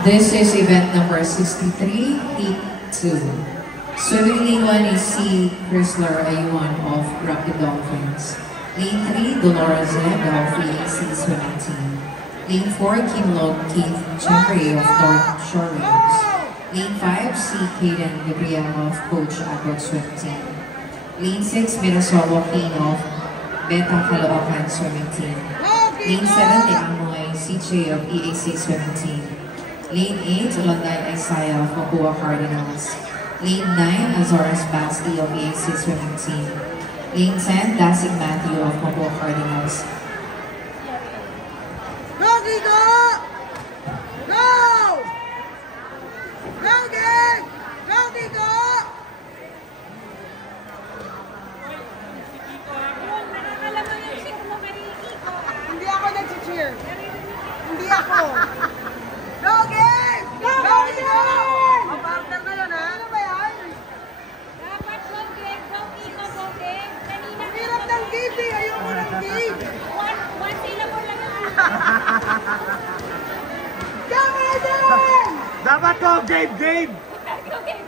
This is event number 63, Heat 2. Swimming lane 1 is C. Chrysler Ayuan of Rocky Dolphins. Lane 3, Dolores Zed of VAC Swimming Team. Lane 4, Kinlog Keith Chambray of North Shore Wings. Lane 5, C. Caden Gabriel of Coach Agot Swim Team. Lane 6, Mirasobo King of Beta Caloocan Swimming Team. Lane 7, Amoy CJ of EAC Swimming Team. Lane 8, Londay Isaiah of Mapua Cardinals. Lane 9, Azores Basti of EAC Swimming Team. Lane 10, Dasig Matthew of Mapua Cardinals. Go, Gigo! Go! Go, Gig! Go, Gigo! Hindi ako nag-cheer. Hindi ako. Go, Gig! Go, Gigo! Ang partner na yun, ha? Ano ba yan? Dapat go, Gig. Go, Gigo, go, Gig. Kanina Ang hirap ng gig, eh. Ayoko ng gig. one syllable lang ang Come, Eden! Dapat to, Gabe! Go, Gig.